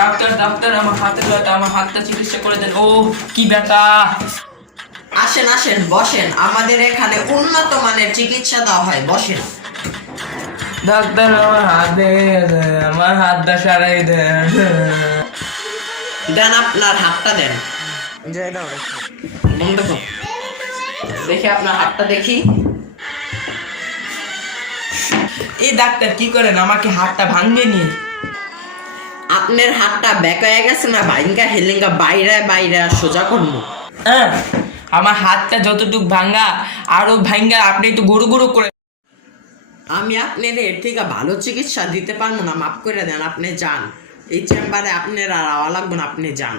Doctor doctor আমার হাতের ব্যথা আমার হাতটা চিকিৎসা করে দেন। ও কি ব্যথা! আসেন আসেন বসেন। আমাদের এখানে উন্নত মানের চিকিৎসা দেওয়া হয়। বসেন। ডাক্তার আমার হাত ভেঙে গেছে। আমার হাতটা সারাই দেন। দেন আপনার হাতটা দেন। বন্ধ। দেখি আপনার হাতটা দেখি। এই ডাক্তার কি করেন? আমাকে হাতটা ভাঙবেনি আপনার হাতটা ব্যাক হয়ে গেছে না ভাইঙ্গা হেলিঙ্গা বাইরে বাইরে সোজা করব? হ্যাঁ আমার হাতটা যতটুক ভাঙা আরও ভাঙ্গা আপনি একটু গরু গরু করে আমি আপনার এর থেকে ভালো চিকিৎসা দিতে পারব না মাফ করে দেন আপনি যান। এই চেম্বারে আপনার আর আওয়া লাগবে না আপনি যান।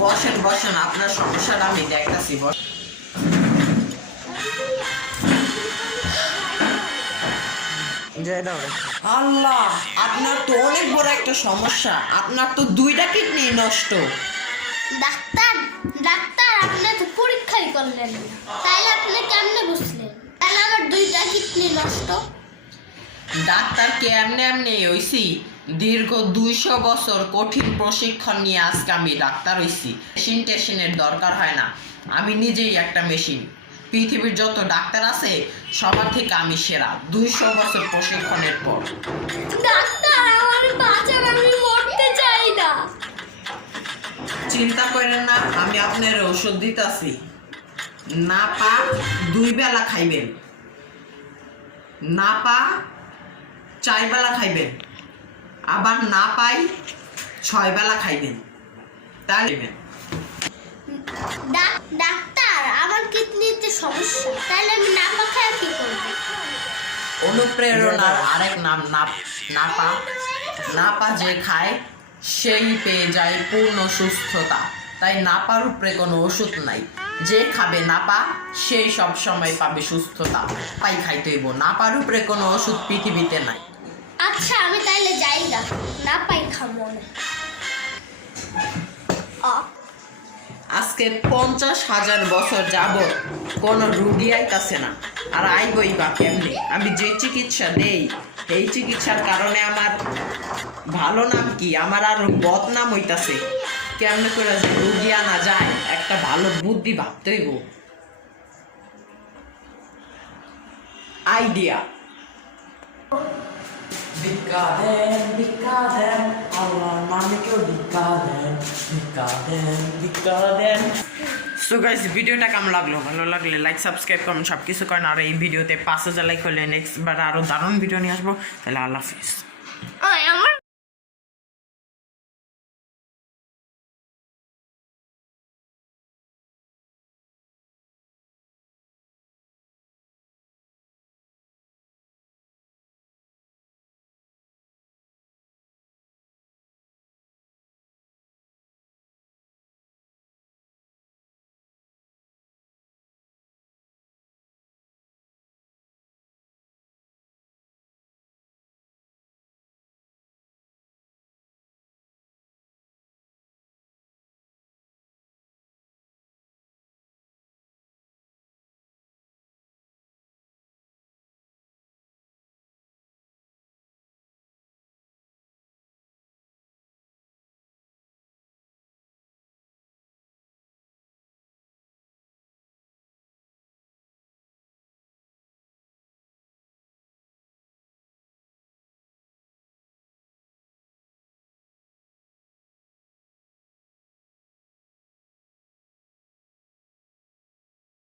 বসেন বসেন আপনার সমস্যাটা আমি দেখতেছি বস আল্লাহ আপনার তো অনেক বড় একটা সমস্যা। আপনার তো দুইটা কিডনি নষ্ট। ডাক্তার ডাক্তার আপনি তো পরীক্ষাই করলেন না। তাইলে আপনি কেমনে বুঝলেন? তাহলে আমার দুইটা কিডনি নষ্ট? ডাক্তার কে এমনি এমনি হইছি? দীর্ঘ দুইশো বছর কঠিন প্রশিক্ষণ নিয়ে আজকে আমি ডাক্তার হইছি। মেশিন টেশিনের দরকার হয় না। আমি নিজেই একটা মেশিন পৃথিবীর যত ডাক্তার আছে সবার থেকে আমি সেরা। দুইশো বছর প্রশিক্ষণের পর। ডাক্তার আমার বাঁচান আমি মরতে চাই না। চিন্তা করেন না আমি আপনার ওষুধ দিতেছি। না পা দুই বেলা খাইবেন। না পা চার বেলা খাইবেন। আবার না পাই ছয় বেলা খাইবেন। তাই ডাক- ডাক্তার আমার কিডনিতে সমস্যা। তাহলে আমি না পাখায় কি করব? অনুপ্রেরণার আরেক নাম নাপা নাপা। যে খায় সেই পেয়ে যায় পূর্ণ সুস্থতা। তাই নাপার উপরে কোনো ওষুধ নাই। যে খাবে নাপা সেই সব সময় পাবে সুস্থতা। পাই খাইতে হইব। নাপার উপরে কোনো ওষুধ পৃথিবীতে নাই। আচ্ছা আমি তাইলে যাই না না পাই খামো না। আজকে পঞ্চাশ হাজার বছর যাবত কোনো রুগী আইতাছে না। আর আইবই বা কেমনি? আমি যে চিকিৎসা দেই এই চিকিৎসার কারণে আমার ভালো নাম কি? আমার আর বদনাম হইতাছে। কেমনে করে যে রুগী আনা যায়? একটা ভালো বুদ্ধি ভাবতে হইব। আইডিয়া। ভিক্ষা দেন ভিক্ষা দেন, আল্লাহর নামে কেউ ভিক্ষা দেন। সো গাইস ভিডিওটা কেমন লাগল? ভালো লাগলে লাইক সাবস্ক্রাইব করুন সব কিছু করেন, আর এই ভিডিওতে পাঁচ হাজার লাইক হলে নেক্সট বার আরও দারুণ ভিডিও নিয়ে আসব। তাহলে আল্লাহ হাফিজ। আমার